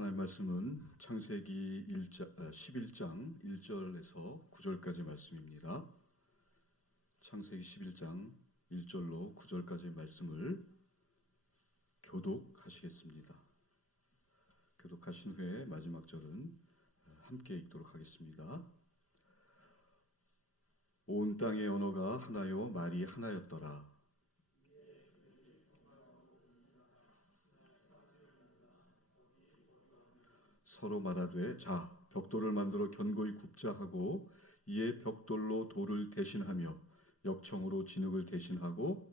하나님 말씀은 창세기 11장 1절에서 9절까지 말씀입니다. 창세기 11장 1절로 9절까지 말씀을 교독하시겠습니다. 교독하신 후에 마지막 절은 함께 읽도록 하겠습니다. 온 땅의 언어가 하나요 말이 하나였더라. 서로 말하되 자 벽돌을 만들어 견고히 굽자 하고 이에 벽돌로 돌을 대신하며 역청으로 진흙을 대신하고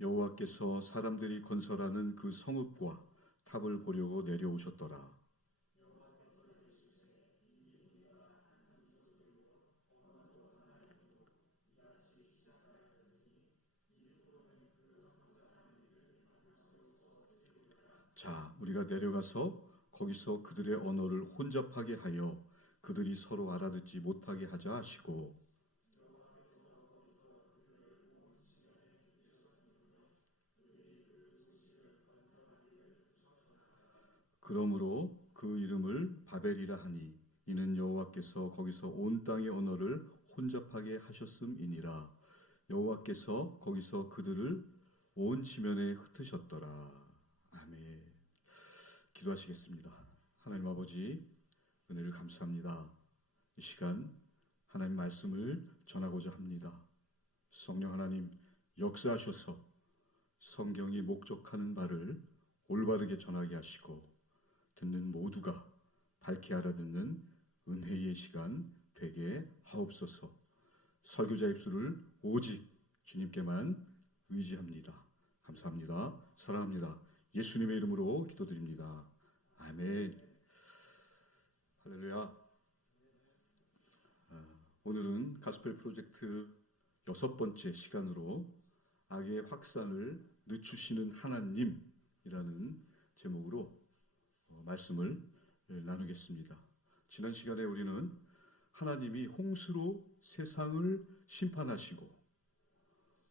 여호와께서 사람들이 건설하는 그 성읍과 탑을 보려고 내려오셨더라. 자, 우리가 내려가서 거기서 그들의 언어를 혼잡하게 하여 그들이 서로 알아듣지 못하게 하자 하시고 그러므로 그 이름을 바벨이라 하니 이는 여호와께서 거기서 온 땅의 언어를 혼잡하게 하셨음이니라. 여호와께서 거기서 그들을 온 지면에 흩으셨더라. 아멘. 기도하시겠습니다. 하나님 아버지, 은혜를 감사합니다. 이 시간 하나님 말씀을 전하고자 합니다. 성령 하나님 역사하셔서 성경이 목적하는 바를 올바르게 전하게 하시고 듣는 모두가 밝게 알아듣는 은혜의 시간 되게 하옵소서. 설교자 입술을 오직 주님께만 의지합니다. 감사합니다. 사랑합니다. 예수님의 이름으로 기도드립니다. 아멘. 할렐루야. 오늘은 가스펠 프로젝트 6번째 시간으로 악의 확산을 늦추시는 하나님이라는 제목으로 말씀을 나누겠습니다. 지난 시간에 우리는 하나님이 홍수로 세상을 심판하시고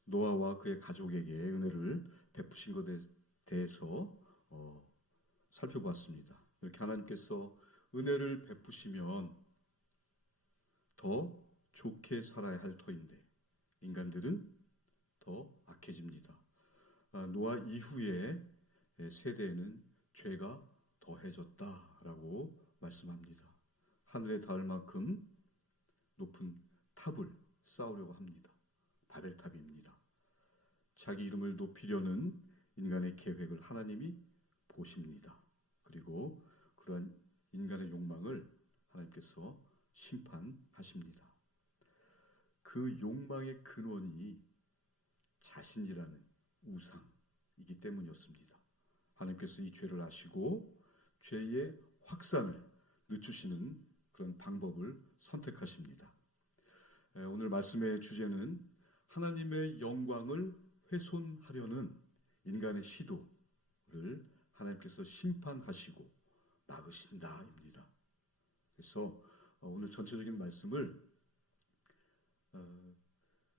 노아와 그의 가족에게 은혜를 베푸신 것에 대해서 살펴보았습니다. 이렇게 하나님께서 은혜를 베푸시면 더 좋게 살아야 할 터인데 인간들은 더 악해집니다. 노아 이후의 세대에는 죄가 더해졌다라고 말씀합니다. 하늘에 닿을 만큼 높은 탑을 쌓으려고 합니다. 바벨탑입니다. 자기 이름을 높이려는 인간의 계획을 하나님이 보십니다. 그리고 그러한 인간의 욕망을 하나님께서 심판하십니다. 그 욕망의 근원이 자신이라는 우상이기 때문이었습니다. 하나님께서 이 죄를 아시고 죄의 확산을 늦추시는 그런 방법을 선택하십니다. 오늘 말씀의 주제는 하나님의 영광을 훼손하려는 인간의 시도를 하나님께서 심판하시고 막으신다입니다. 그래서 오늘 전체적인 말씀을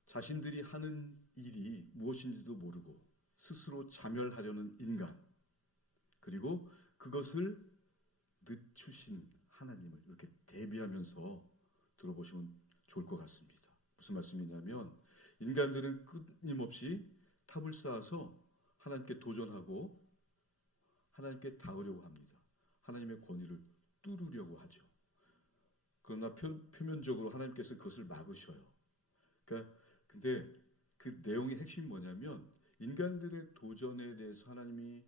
자신들이 하는 일이 무엇인지도 모르고 스스로 자멸하려는 인간, 그리고 그것을 늦추시는 하나님을 이렇게 대비하면서 들어보시면 좋을 것 같습니다. 무슨 말씀이냐면 인간들은 끊임없이 탑을 쌓아서 하나님께 도전하고 하나님께 닿으려고 합니다. 하나님의 권위를 뚫으려고 하죠. 그러나 표면적으로 하나님께서 그것을 막으셔요. 근데 그 내용의 핵심이 뭐냐면 인간들의 도전에 대해서 하나님이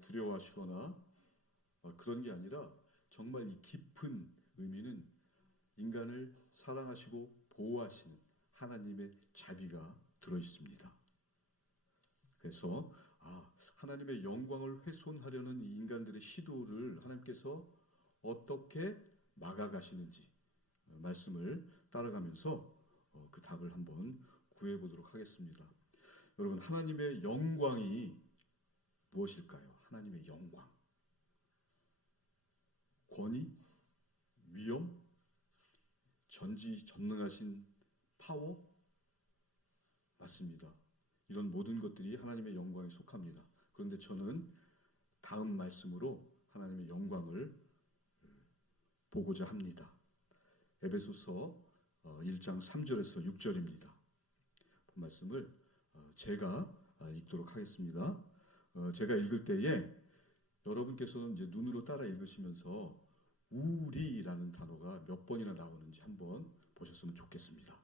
두려워하시거나 그런 게 아니라 정말 이 깊은 의미는 인간을 사랑하시고 보호하시는 하나님의 자비가 들어있습니다. 그래서 하나님의 영광을 훼손하려는 이 인간들의 시도를 하나님께서 어떻게 막아가시는지 말씀을 따라가면서 그 답을 한번 구해보도록 하겠습니다. 여러분, 하나님의 영광이 무엇일까요? 하나님의 영광. 권위, 위엄, 전지전능하신 파워, 맞습니다. 이런 모든 것들이 하나님의 영광에 속합니다. 그런데 저는 다음 말씀으로 하나님의 영광을 보고자 합니다. 에베소서 1장 3절에서 6절입니다. 그 말씀을 제가 읽도록 하겠습니다. 제가 읽을 때에 여러분께서는 이제 눈으로 따라 읽으시면서 우리라는 단어가 몇 번이나 나오는지 한번 보셨으면 좋겠습니다.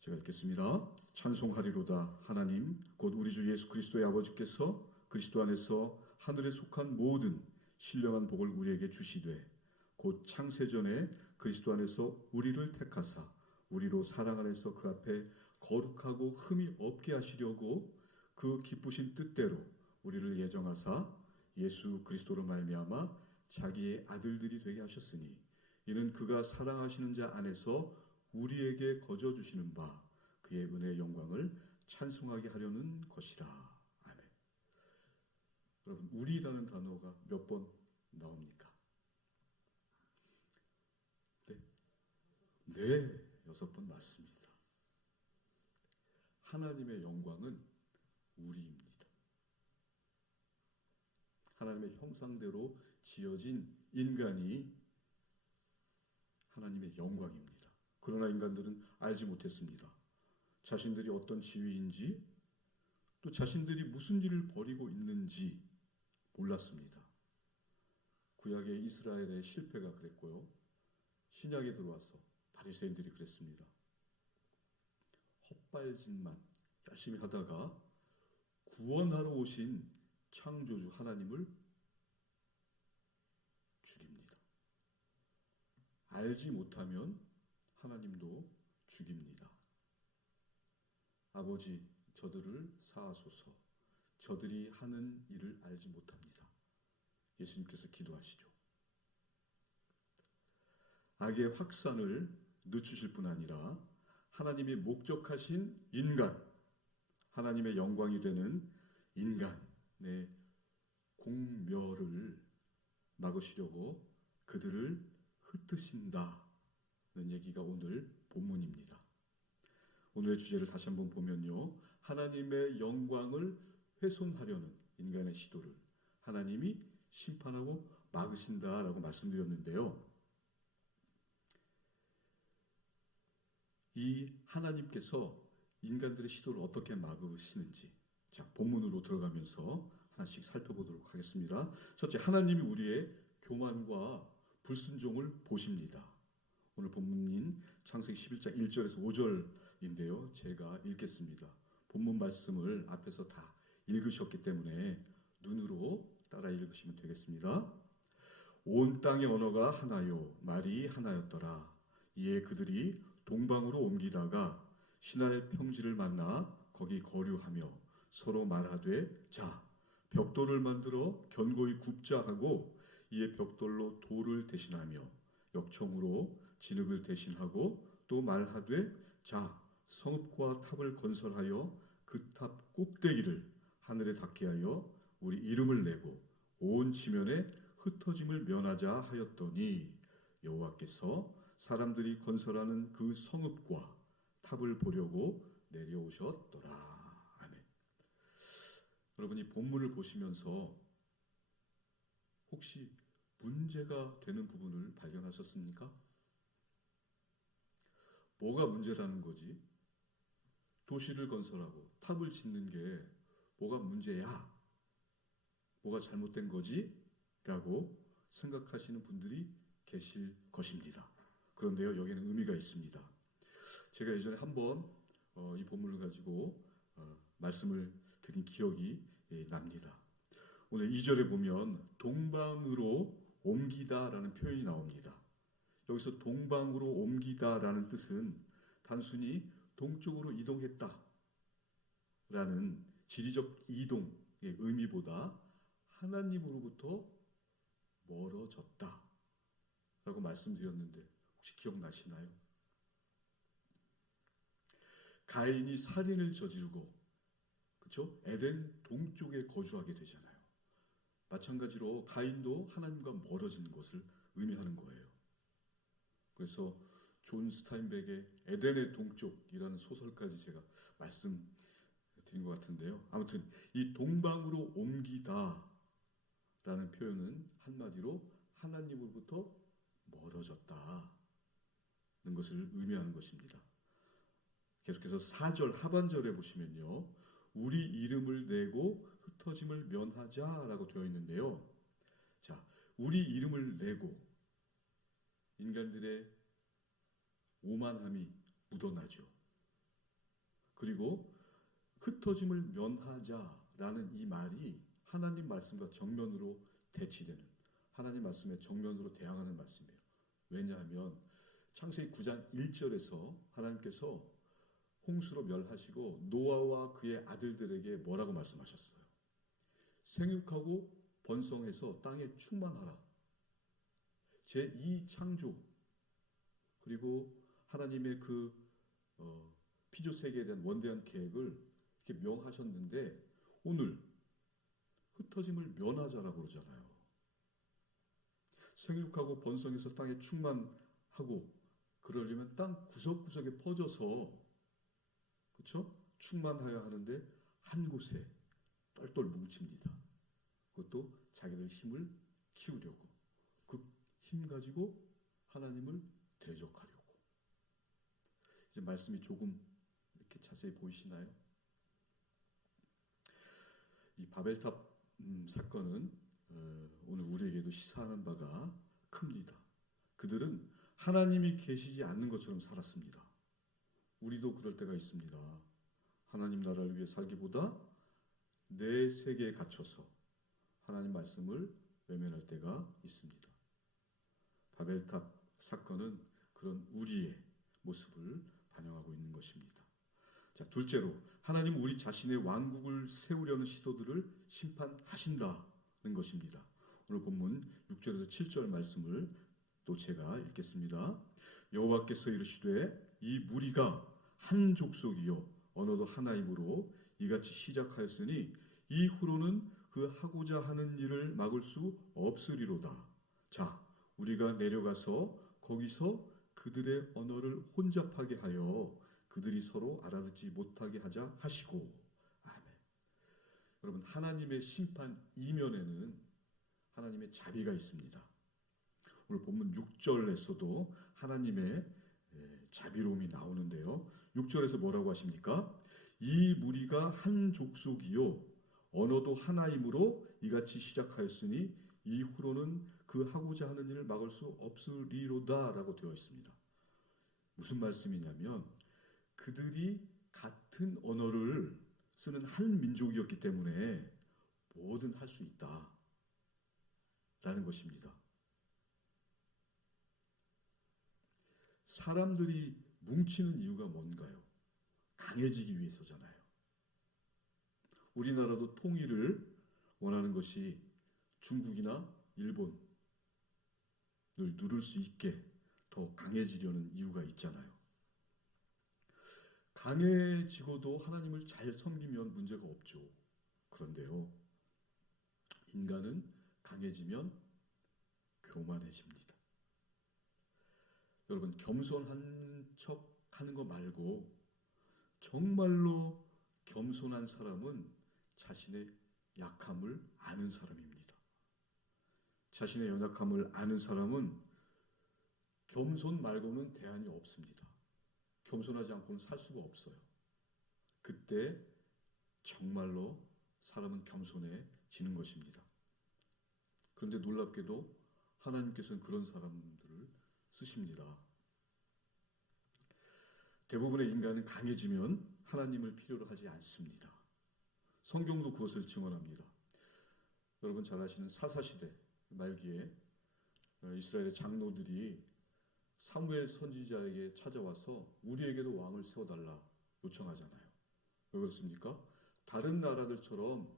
제가 읽겠습니다. 찬송하리로다. 하나님 곧 우리 주 예수 그리스도의 아버지께서 그리스도 안에서 하늘에 속한 모든 신령한 복을 우리에게 주시되 곧 창세전에 그리스도 안에서 우리를 택하사 우리로 사랑 안에서 그 앞에 거룩하고 흠이 없게 하시려고 그 기쁘신 뜻대로 우리를 예정하사 예수 그리스도로 말미암아 자기의 아들들이 되게 하셨으니 이는 그가 사랑하시는 자 안에서 우리에게 거저 주시는 바 그의 은혜의 영광을 찬송하게 하려는 것이라. 아멘. 여러분, 우리라는 단어가 몇 번 나옵니까? 네, 6번 맞습니다. 하나님의 영광은 우리입니다. 하나님의 형상대로 지어진 인간이 하나님의 영광입니다. 그러나 인간들은 알지 못했습니다. 자신들이 어떤 지위인지 또 자신들이 무슨 일을 벌이고 있는지 몰랐습니다. 구약의 이스라엘의 실패가 그랬고요. 신약에 들어와서 바리새인들이 그랬습니다. 헛발질만 열심히 하다가 구원하러 오신 창조주 하나님을 죽입니다. 알지 못하면 하나님도 죽입니다. 아버지, 저들을 사하소서. 저들이 하는 일을 알지 못합니다. 예수님께서 기도하시죠. 악의 확산을 늦추실 뿐 아니라 하나님이 목적하신 인간, 하나님의 영광이 되는 인간의 공멸을 막으시려고 그들을 흩으신다는 얘기가 오늘 본문입니다. 오늘의 주제를 다시 한번 보면요. 하나님의 영광을 훼손하려는 인간의 시도를 하나님이 심판하고 막으신다라고 말씀드렸는데요. 이 하나님께서 인간들의 시도를 어떻게 막으시는지 자, 본문으로 들어가면서 하나씩 살펴보도록 하겠습니다. 첫째, 하나님이 우리의 교만과 불순종을 보십니다. 오늘 본문인 창세기 11장 1절에서 5절인데요. 제가 읽겠습니다. 본문 말씀을 앞에서 다 읽으셨기 때문에 눈으로 따라 읽으시면 되겠습니다. 온 땅의 언어가 하나요 말이 하나였더라. 이에 그들이 동방으로 옮기다가 신하의 평지를 만나 거기 거류하며 서로 말하되 자 벽돌을 만들어 견고히 굽자 하고 이에 벽돌로 돌을 대신하며 역청으로 진흙을 대신하고 또 말하되 자 성읍과 탑을 건설하여 그 탑 꼭대기를 하늘에 닿게 하여 우리 이름을 내고 온 지면에 흩어짐을 면하자 하였더니 여호와께서 사람들이 건설하는 그 성읍과 탑을 보려고 내려오셨더라. 아멘. 여러분이 본문을 보시면서 혹시 문제가 되는 부분을 발견하셨습니까? 뭐가 문제라는 거지? 도시를 건설하고 탑을 짓는 게 뭐가 문제야? 뭐가 잘못된 거지? 라고 생각하시는 분들이 계실 것입니다. 그런데요, 여기는 의미가 있습니다. 제가 예전에 한번 이 본문을 가지고 말씀을 드린 기억이 납니다. 오늘 2절에 보면 동방으로 옮기다라는 표현이 나옵니다. 여기서 동방으로 옮기다라는 뜻은 단순히 동쪽으로 이동했다라는 지리적 이동의 의미보다 하나님으로부터 멀어졌다라고 말씀드렸는데 혹시 기억나시나요? 가인이 살인을 저지르고 그렇죠? 에덴 동쪽에 거주하게 되잖아요. 마찬가지로 가인도 하나님과 멀어진 것을 의미하는 거예요. 그래서 존 스타인백의 에덴의 동쪽이라는 소설까지 제가 말씀드린 것 같은데요. 아무튼 이 동방으로 옮기다 라는 표현은 한마디로 하나님으로부터 멀어졌다는 것을 의미하는 것입니다. 계속해서 4절 하반절에 보시면요. 우리 이름을 내고 흩어짐을 면하자라고 되어 있는데요. 자, 우리 이름을 내고 인간들의 오만함이 묻어나죠. 그리고 흩어짐을 면하자라는 이 말이 하나님 말씀과 정면으로 대치되는, 하나님 말씀에 정면으로 대항하는 말씀이에요. 왜냐하면 창세기 9장 1절에서 하나님께서 홍수로 멸하시고 노아와 그의 아들들에게 뭐라고 말씀하셨어요? 생육하고 번성해서 땅에 충만하라. 제2 창조, 그리고 하나님의 그 피조 세계에 대한 원대한 계획을 이렇게 명하셨는데 오늘 흩어짐을 면하자라고 그러잖아요. 생육하고 번성해서 땅에 충만하고 그러려면 땅 구석구석에 퍼져서 그렇죠? 충만하여야 하는데 한 곳에 똘똘 뭉칩니다. 그것도 자기들 힘을 키우려고 그 힘 가지고 하나님을 대적하려고. 이제 말씀이 조금 이렇게 자세히 보이시나요? 이 바벨탑 사건은 오늘 우리에게도 시사하는 바가 큽니다. 그들은 하나님이 계시지 않는 것처럼 살았습니다. 우리도 그럴 때가 있습니다. 하나님 나라를 위해 살기보다 내 세계에 갇혀서 하나님 말씀을 외면할 때가 있습니다. 바벨탑 사건은 그런 우리의 모습을 반영하고 있는 것입니다. 자, 둘째로 하나님 우리 자신의 왕국을 세우려는 시도들을 심판하신다는 것입니다. 오늘 본문 6절에서 7절 말씀을 또 제가 읽겠습니다. 여호와께서 이르시되 이 무리가 한 족속이요 언어도 하나이므로 이같이 시작하였으니 이후로는 그 하고자 하는 일을 막을 수 없으리로다. 자, 우리가 내려가서 거기서 그들의 언어를 혼잡하게 하여 그들이 서로 알아듣지 못하게 하자 하시고. 아멘. 여러분, 하나님의 심판 이면에는 하나님의 자비가 있습니다. 오늘 본문 6절에서도 하나님의 자비로움이 나오는데요. 6절에서 뭐라고 하십니까? 이 무리가 한 족속이요 언어도 하나이므로 이같이 시작하였으니 이후로는 그 하고자 하는 일을 막을 수 없으리로다 라고 되어 있습니다. 무슨 말씀이냐면 그들이 같은 언어를 쓰는 한 민족이었기 때문에 뭐든 할 수 있다 라는 것입니다. 사람들이 뭉치는 이유가 뭔가요? 강해지기 위해서잖아요. 우리나라도 통일을 원하는 것이 중국이나 일본을 누를 수 있게 더 강해지려는 이유가 있잖아요. 강해지고도 하나님을 잘 섬기면 문제가 없죠. 그런데요, 인간은 강해지면 교만해집니다. 여러분, 겸손한 척 하는 거 말고 정말로 겸손한 사람은 자신의 약함을 아는 사람입니다. 자신의 연약함을 아는 사람은 겸손 말고는 대안이 없습니다. 겸손하지 않고는 살 수가 없어요. 그때 정말로 사람은 겸손해지는 것입니다. 그런데 놀랍게도 하나님께서는 그런 사람들을 쓰십니다. 대부분의 인간은 강해지면 하나님을 필요로 하지 않습니다. 성경도 그것을 증언합니다. 여러분 잘 아시는 사사시대 말기에 이스라엘의 장로들이 사무엘 선지자에게 찾아와서 우리에게도 왕을 세워달라 요청하잖아요. 왜 그렇습니까? 다른 나라들처럼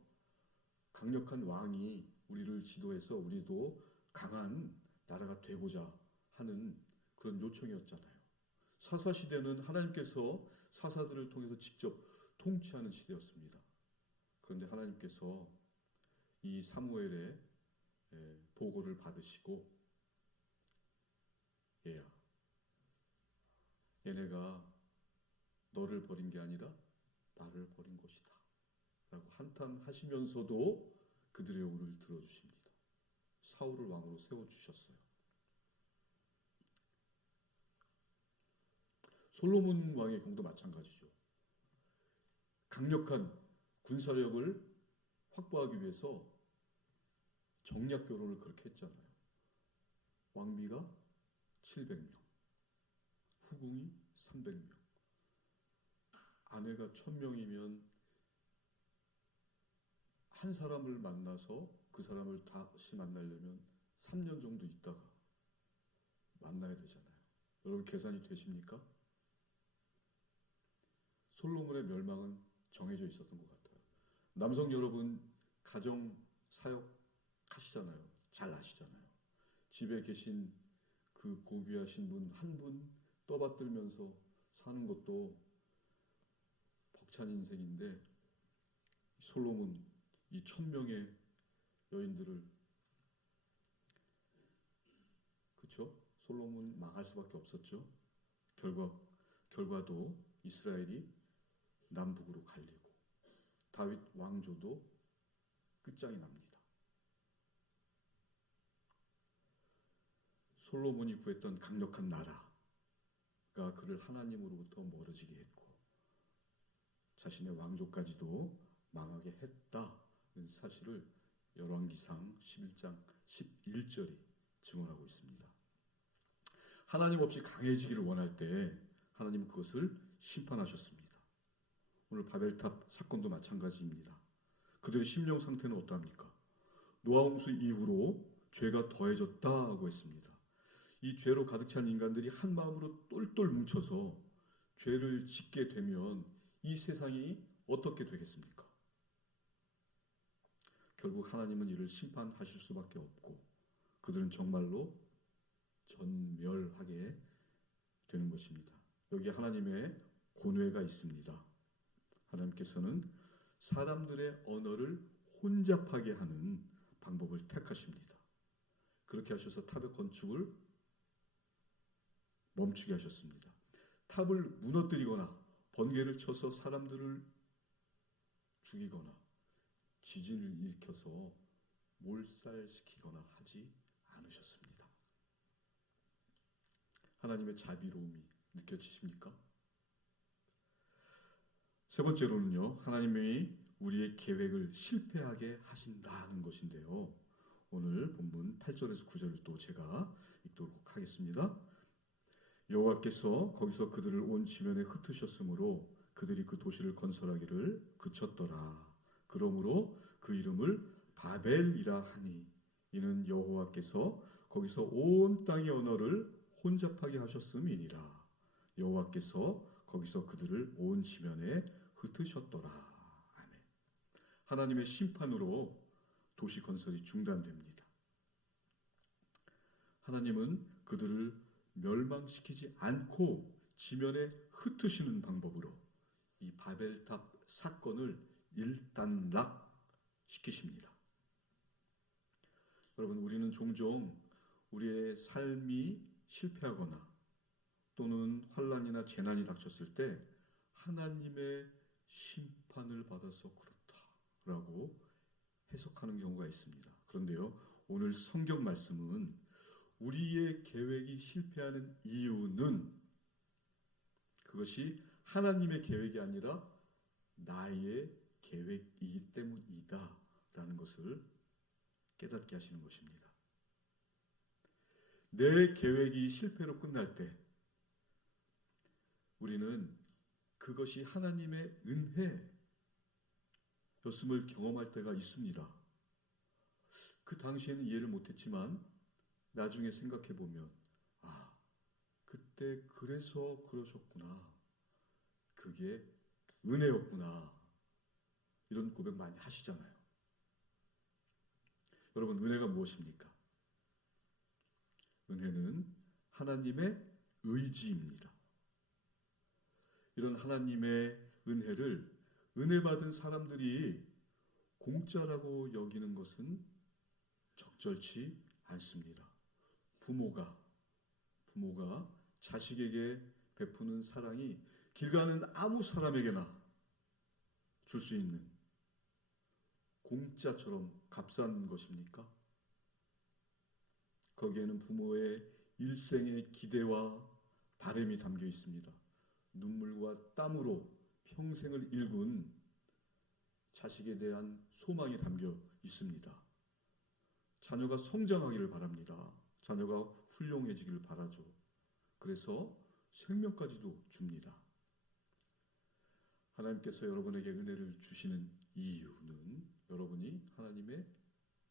강력한 왕이 우리를 지도해서 우리도 강한 나라가 되고자 하는 그런 요청이었잖아요. 사사시대는 하나님께서 사사들을 통해서 직접 통치하는 시대였습니다. 그런데 하나님께서 이 사무엘의 보고를 받으시고 얘야, 얘네가 너를 버린 게 아니라 나를 버린 것이다 라고 한탄하시면서도 그들의 요구를 들어주십니다. 사울을 왕으로 세워주셨어요. 솔로몬 왕의 경우도 마찬가지죠. 강력한 군사력을 확보하기 위해서 정략 결혼을 그렇게 했잖아요. 왕비가 700명, 후궁이 300명, 아내가 1000명이면 한 사람을 만나서 그 사람을 다시 만나려면 3년 정도 있다가 만나야 되잖아요. 여러분 계산이 되십니까? 솔로몬의 멸망은 정해져 있었던 것 같아요. 남성 여러분 가정 사역 하시잖아요. 잘 아시잖아요. 집에 계신 그 고귀하신 분 한 분 떠받들면서 사는 것도 벅찬 인생인데 솔로몬 이 1000명의 여인들을 그쵸? 솔로몬 망할 수밖에 없었죠. 결과도 이스라엘이 남북으로 갈리고 다윗 왕조도 끝장이 납니다. 솔로몬이 구했던 강력한 나라가 그를 하나님으로부터 멀어지게 했고 자신의 왕조까지도 망하게 했다는 사실을 열왕기상 11장 11절이 증언하고 있습니다. 하나님 없이 강해지기를 원할 때 하나님은 그것을 심판하셨습니다. 오늘 바벨탑 사건도 마찬가지입니다. 그들의 심령 상태는 어떠합니까? 노아홍수 이후로 죄가 더해졌다고 했습니다. 이 죄로 가득 찬 인간들이 한 마음으로 똘똘 뭉쳐서 죄를 짓게 되면 이 세상이 어떻게 되겠습니까? 결국 하나님은 이를 심판하실 수밖에 없고 그들은 정말로 전멸하게 되는 것입니다. 여기 하나님의 고뇌가 있습니다. 하나님께서는 사람들의 언어를 혼잡하게 하는 방법을 택하십니다. 그렇게 하셔서 탑의 건축을 멈추게 하셨습니다. 탑을 무너뜨리거나 번개를 쳐서 사람들을 죽이거나 지진을 일으켜서 몰살시키거나 하지 않으셨습니다. 하나님의 자비로움이 느껴지십니까? 세 번째로는요, 하나님이 우리의 계획을 실패하게 하신다는 것인데요. 오늘 본문 8절에서 9절을 또 제가 읽도록 하겠습니다. 여호와께서 거기서 그들을 온 지면에 흩으셨으므로 그들이 그 도시를 건설하기를 그쳤더라. 그러므로 그 이름을 바벨이라 하니 이는 여호와께서 거기서 온 땅의 언어를 혼잡하게 하셨음이니라. 여호와께서 거기서 그들을 온 지면에 흩으셨더라. 아멘. 하나님의 심판으로 도시 건설이 중단됩니다. 하나님은 그들을 멸망시키지 않고 지면에 흩으시는 방법으로 이 바벨탑 사건을 일단락시키십니다. 여러분, 우리는 종종 우리의 삶이 실패하거나 또는 환난이나 재난이 닥쳤을 때 하나님의 심판을 받아서 그렇다라고 해석하는 경우가 있습니다. 그런데요, 오늘 성경 말씀은 우리의 계획이 실패하는 이유는 그것이 하나님의 계획이 아니라 나의 계획이기 때문이다 라는 것을 깨닫게 하시는 것입니다. 내 계획이 실패로 끝날 때 우리는 그것이 하나님의 은혜였음을 경험할 때가 있습니다. 그 당시에는 이해를 못했지만 나중에 생각해보면 그때 그래서 그러셨구나. 그게 은혜였구나. 이런 고백 많이 하시잖아요. 여러분, 은혜가 무엇입니까? 은혜는 하나님의 의지입니다. 이런 하나님의 은혜를 은혜 받은 사람들이 공짜라고 여기는 것은 적절치 않습니다. 부모가 자식에게 베푸는 사랑이 길 가는 아무 사람에게나 줄 수 있는 공짜처럼 값싼 것입니까? 거기에는 부모의 일생의 기대와 바람이 담겨 있습니다. 눈물과 땀으로 평생을 일군 자식에 대한 소망이 담겨 있습니다. 자녀가 성장하기를 바랍니다. 자녀가 훌륭해지기를 바라죠. 그래서 생명까지도 줍니다. 하나님께서 여러분에게 은혜를 주시는 이유는 여러분이 하나님의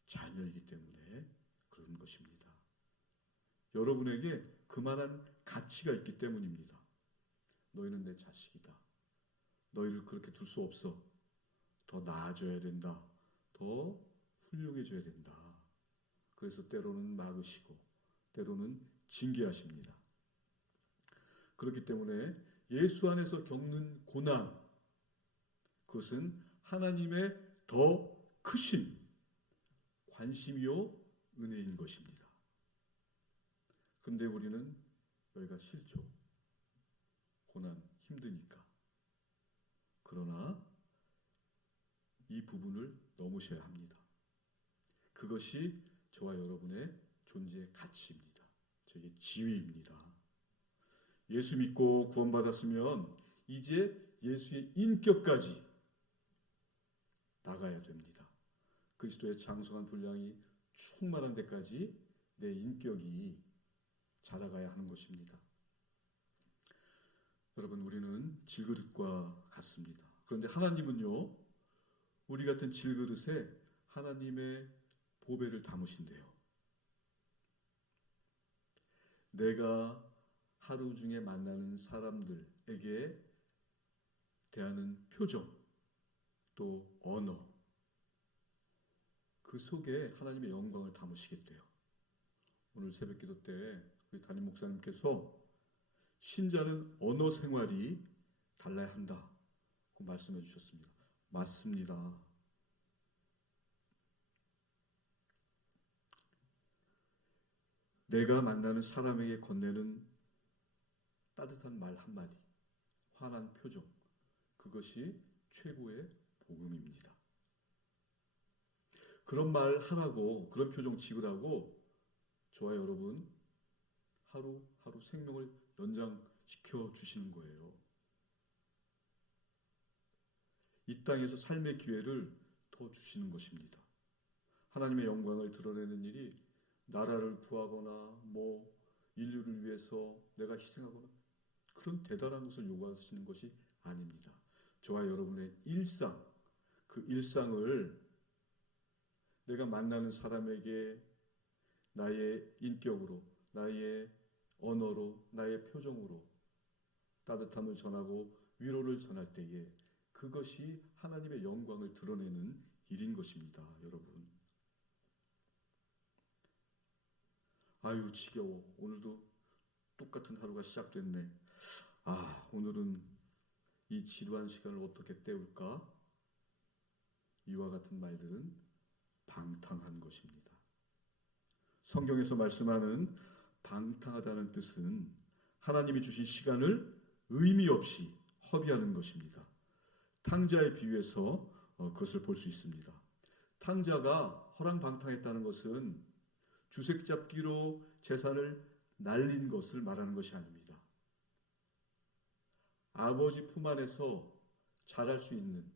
자녀이기 때문에 그런 것입니다. 여러분에게 그만한 가치가 있기 때문입니다. 너희는 내 자식이다. 너희를 그렇게 둘 수 없어. 더 나아져야 된다. 더 훌륭해져야 된다. 그래서 때로는 막으시고 때로는 징계하십니다. 그렇기 때문에 예수 안에서 겪는 고난, 그것은 하나님의 더 크신 관심이요 은혜인 것입니다. 그런데 우리는 여기가 싫죠. 고난 힘드니까. 그러나 이 부분을 넘으셔야 합니다. 그것이 저와 여러분의 존재의 가치입니다. 저희의 지위입니다. 예수 믿고 구원받았으면 이제 예수의 인격까지 나가야 됩니다. 그리스도의 장성한 분량이 충만한 데까지 내 인격이 자라가야 하는 것입니다. 여러분, 우리는 질그릇과 같습니다. 그런데 하나님은요, 우리 같은 질그릇에 하나님의 보배를 담으신대요. 내가 하루 중에 만나는 사람들에게 대하는 표정, 또 언어, 그 속에 하나님의 영광을 담으시겠대요. 오늘 새벽기도 때 우리 담임 목사님께서 신자는 언어 생활이 달라야 한다고 말씀해 주셨습니다. 맞습니다. 내가 만나는 사람에게 건네는 따뜻한 말 한마디, 환한 표정, 그것이 최고의 복음입니다. 그런 말 하라고, 그런 표정 지으라고 저와 여러분 하루하루 생명을 연장시켜 주시는 거예요. 이 땅에서 삶의 기회를 더 주시는 것입니다. 하나님의 영광을 드러내는 일이 나라를 구하거나 인류를 위해서 내가 희생하거나 그런 대단한 것을 요구하시는 것이 아닙니다. 저와 여러분의 일상, 그 일상을 내가 만나는 사람에게 나의 인격으로, 나의 언어로, 나의 표정으로 따뜻함을 전하고 위로를 전할 때에 그것이 하나님의 영광을 드러내는 일인 것입니다. 여러분. 아유, 지겨워. 오늘도 똑같은 하루가 시작됐네. 오늘은 이 지루한 시간을 어떻게 때울까? 이와 같은 말들은 방탕한 것입니다. 성경에서 말씀하는 방탕하다는 뜻은 하나님이 주신 시간을 의미 없이 허비하는 것입니다. 탕자에 비유해서 그것을 볼 수 있습니다. 탕자가 허랑방탕했다는 것은 주색 잡기로 재산을 날린 것을 말하는 것이 아닙니다. 아버지 품 안에서 자랄 수 있는,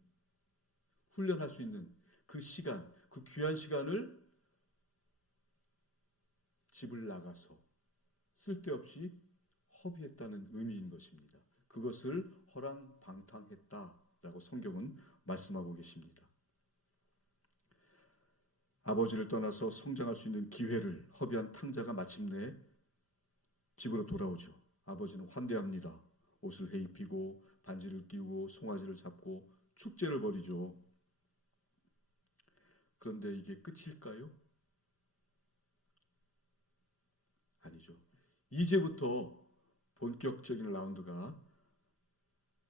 훈련할 수 있는 그 시간, 그 귀한 시간을 집을 나가서 쓸데없이 허비했다는 의미인 것입니다. 그것을 허랑방탕했다라고 성경은 말씀하고 계십니다. 아버지를 떠나서 성장할 수 있는 기회를 허비한 탕자가 마침내 집으로 돌아오죠. 아버지는 환대합니다. 옷을 해입히고 반지를 끼우고 송아지를 잡고 축제를 벌이죠. 그런데 이게 끝일까요? 아니죠. 이제부터 본격적인 라운드가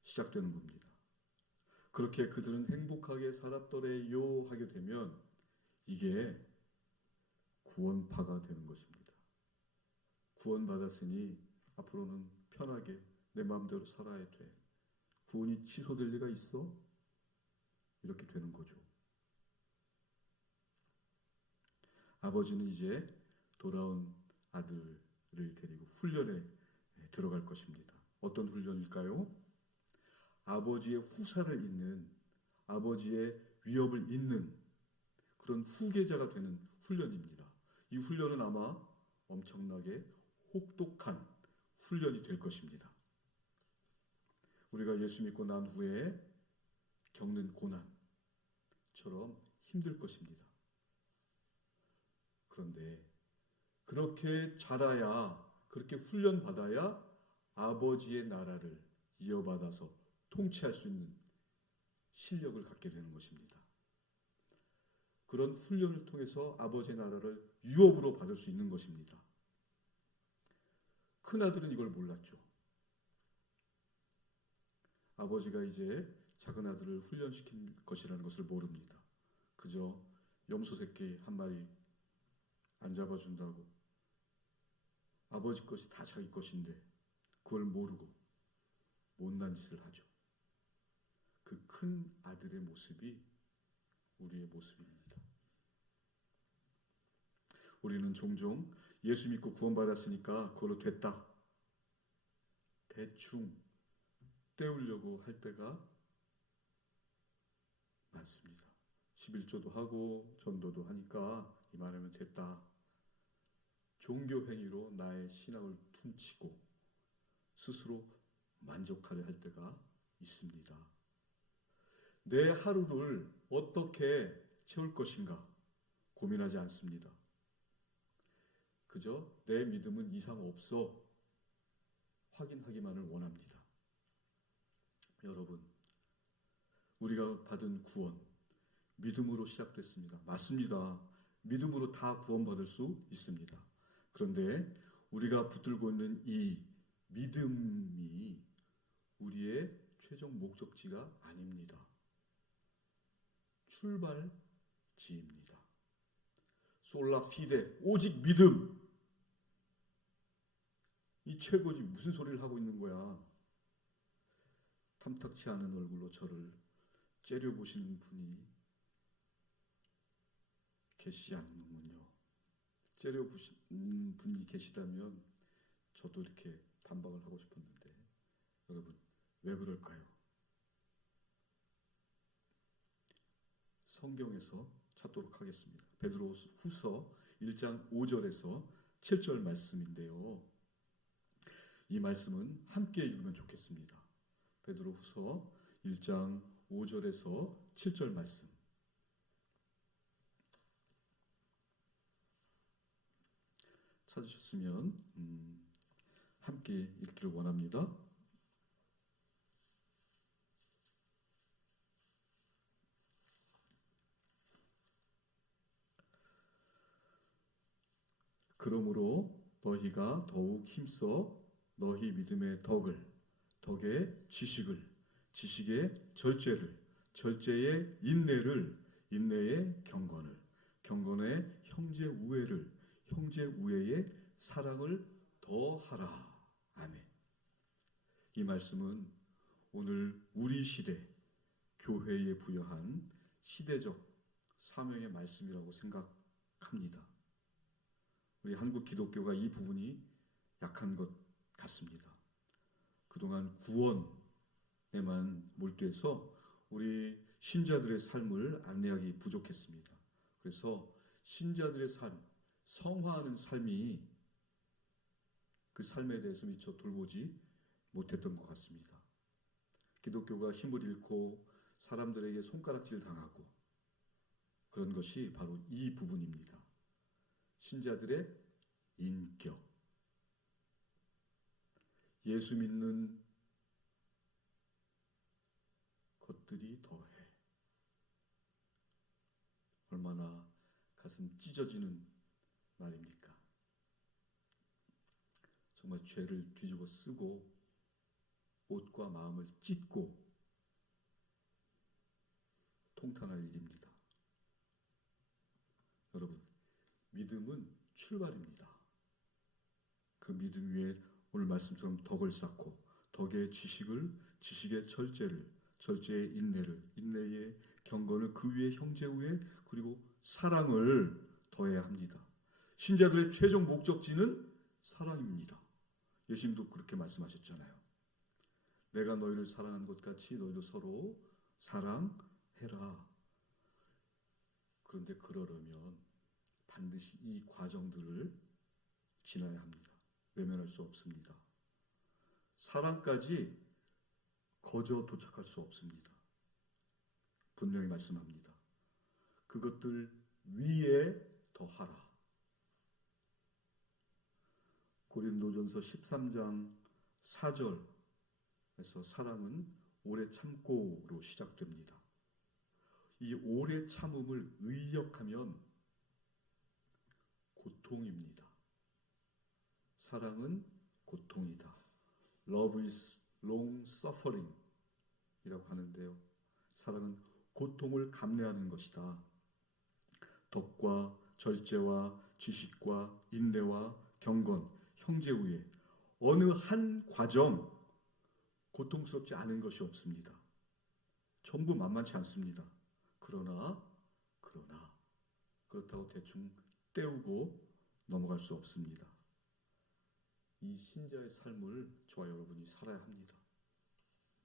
시작되는 겁니다. 그렇게 그들은 행복하게 살았더래요 하게 되면 이게 구원파가 되는 것입니다. 구원받았으니 앞으로는 편하게 내 마음대로 살아야 돼. 구원이 취소될 리가 있어? 이렇게 되는 거죠. 아버지는 이제 돌아온 아들을 데리고 훈련에 들어갈 것입니다. 어떤 훈련일까요? 아버지의 후사를 잇는, 아버지의 위협을 잇는 그런 후계자가 되는 훈련입니다. 이 훈련은 아마 엄청나게 혹독한 훈련이 될 것입니다. 우리가 예수 믿고 난 후에 겪는 고난처럼 힘들 것입니다. 그런데 그렇게 자라야, 그렇게 훈련받아야 아버지의 나라를 이어받아서 통치할 수 있는 실력을 갖게 되는 것입니다. 그런 훈련을 통해서 아버지의 나라를 유업으로 받을 수 있는 것입니다. 큰아들은 이걸 몰랐죠. 아버지가 이제 작은 아들을 훈련시킨 것이라는 것을 모릅니다. 그저 염소 새끼 한 마리 안 잡아준다고 아버지 것이 다 자기 것인데 그걸 모르고 못난 짓을 하죠. 그 큰 아들의 모습이 우리의 모습입니다. 우리는 종종 예수 믿고 구원받았으니까 그걸로 됐다, 대충 때우려고 할 때가 많습니다. 11조도 하고 전도도 하니까 이만하면 됐다. 종교 행위로 나의 신앙을 퉁치고 스스로 만족하려 할 때가 있습니다. 내 하루를 어떻게 채울 것인가 고민하지 않습니다. 그저 내 믿음은 이상 없어 확인하기만을 원합니다. 여러분, 우리가 받은 구원 믿음으로 시작됐습니다. 맞습니다. 믿음으로 다 구원받을 수 있습니다. 그런데 우리가 붙들고 있는 이 믿음이 우리의 최종 목적지가 아닙니다. 출발지입니다. 솔라 피데, 오직 믿음. 이 최고지. 무슨 소리를 하고 있는 거야? 탐탁치 않은 얼굴로 저를 째려보시는 분이 계시지 않는군요. 째려보시는 분이 계시다면 저도 이렇게 반박을 하고 싶었는데, 여러분 왜 그럴까요? 성경에서 찾도록 하겠습니다. 베드로 후서 1장 5절에서 7절 말씀인데요. 이 말씀은 함께 읽으면 좋겠습니다. 베드로 후서 1장 5절에서 7절 말씀. 찾으셨으면 함께 읽기를 원합니다. 그러므로 너희가 더욱 힘써 너희 믿음의 덕의 지식을, 지식의 절제를, 절제의 인내를, 인내의 경건을, 경건의 형제 우애를, 형제 우애의 사랑을 더하라. 아멘. 이 말씀은 오늘 우리 시대 교회에 부여한 시대적 사명의 말씀이라고 생각합니다. 우리 한국 기독교가 이 부분이 약한 것 같습니다. 그동안 구원에만 몰두해서 우리 신자들의 삶을 안내하기 부족했습니다. 그래서 신자들의 삶, 성화하는 삶이 그 삶에 대해서 미처 돌보지 못했던 것 같습니다. 기독교가 힘을 잃고 사람들에게 손가락질 당하고 그런 것이 바로 이 부분입니다. 신자들의 인격, 예수 믿는 것들이 더해. 얼마나 가슴 찢어지는 말입니까? 정말 죄를 뒤집어 쓰고 옷과 마음을 찢고 통탄할 일입니다. 여러분, 믿음은 출발입니다. 그 믿음 위에 오늘 말씀처럼 덕을 쌓고 덕의 지식을, 지식의 절제를, 절제의 인내를, 인내의 경건을, 그 위에 형제우애, 그리고 사랑을 더해야 합니다. 신자들의 최종 목적지는 사랑입니다. 예수님도 그렇게 말씀하셨잖아요. 내가 너희를 사랑한 것 같이 너희도 서로 사랑해라. 그런데 그러려면 반드시 이 과정들을 지나야 합니다. 외면할 수 없습니다. 사랑까지 거저 도착할 수 없습니다. 분명히 말씀합니다. 그것들 위에 더하라. 고린도전서 13장 4절에서 사랑은 오래 참고로 시작됩니다. 이 오래 참음을 의역하면 고통입니다. 사랑은 고통이다. Love is long suffering 이라고 하는데요. 사랑은 고통을 감내하는 것이다. 덕과 절제와 지식과 인내와 경건, 형제우애, 어느 한 과정 고통스럽지 않은 것이 없습니다. 전부 만만치 않습니다. 그러나 그렇다고 대충 때우고 넘어갈 수 없습니다. 이 신자의 삶을 저와 여러분이 살아야 합니다.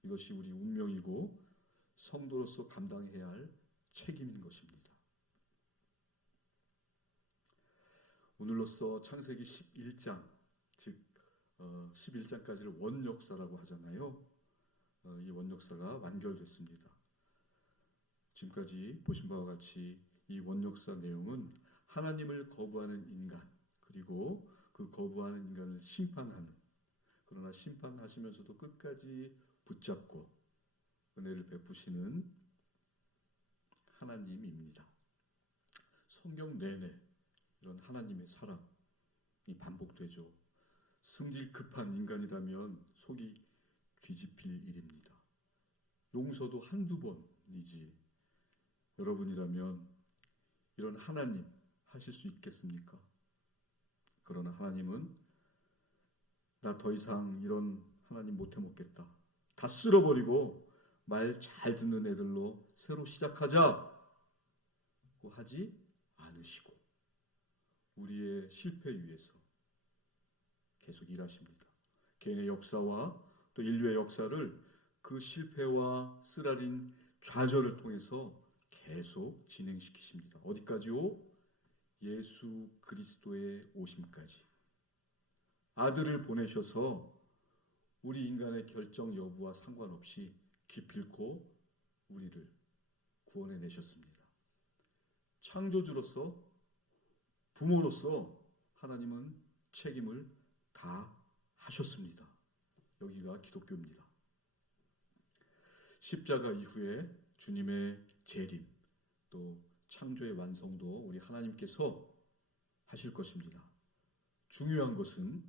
이것이 우리 운명이고 성도로서 감당해야 할 책임인 것입니다. 오늘로써 창세기 11장, 즉 11장까지를 원역사라고 하잖아요. 이 원역사가 완결됐습니다. 지금까지 보신 바와 같이 이 원역사 내용은 하나님을 거부하는 인간, 그리고 그 거부하는 인간을 심판하는, 그러나 심판하시면서도 끝까지 붙잡고 은혜를 베푸시는 하나님입니다. 성경 내내 이런 하나님의 사랑이 반복되죠. 승질 급한 인간이라면 속이 뒤집힐 일입니다. 용서도 한두 번이지 여러분이라면 이런 하나님 하실 수 있겠습니까? 그러나 하나님은 나 더 이상 이런 하나님 못해 먹겠다. 다 쓸어버리고 말 잘 듣는 애들로 새로 시작하자고 하지 않으시고 우리의 실패 위해서 계속 일하십니다. 개인의 역사와 또 인류의 역사를 그 실패와 쓰라린 좌절을 통해서 계속 진행시키십니다. 어디까지요? 예수 그리스도의 오심까지. 아들을 보내셔서 우리 인간의 결정 여부와 상관없이 기필코 우리를 구원해 내셨습니다. 창조주로서, 부모로서 하나님은 책임을 다 하셨습니다. 여기가 기독교입니다. 십자가 이후에 주님의 재림, 또 창조의 완성도 우리 하나님께서 하실 것입니다. 중요한 것은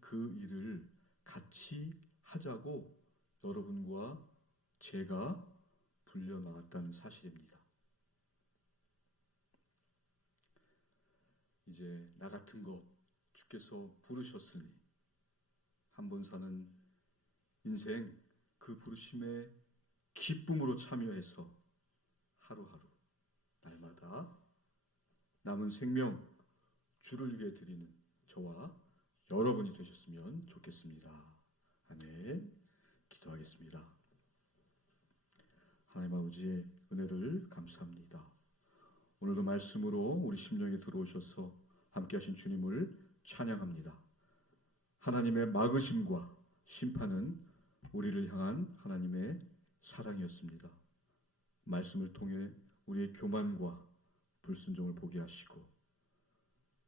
그 일을 같이 하자고 여러분과 제가 불려나왔다는 사실입니다. 이제 나 같은 것 주께서 부르셨으니 한번 사는 인생 그 부르심에 기쁨으로 참여해서 하루하루 날마다 남은 생명 주를 위해 드리는 저와 여러분이 되셨으면 좋겠습니다. 아멘. 기도하겠습니다. 하나님 아버지의 은혜를 감사합니다. 오늘도 말씀으로 우리 심령에 들어오셔서 함께하신 주님을 찬양합니다. 하나님의 막으심과 심판은 우리를 향한 하나님의 사랑이었습니다. 말씀을 통해 우리의 교만과 불순종을 보게 하시고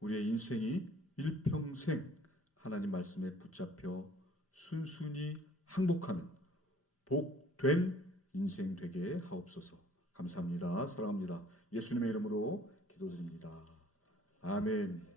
우리의 인생이 일평생 하나님 말씀에 붙잡혀 순순히 항복하는 복된 인생 되게 하옵소서. 감사합니다. 사랑합니다. 예수님의 이름으로 기도드립니다. 아멘.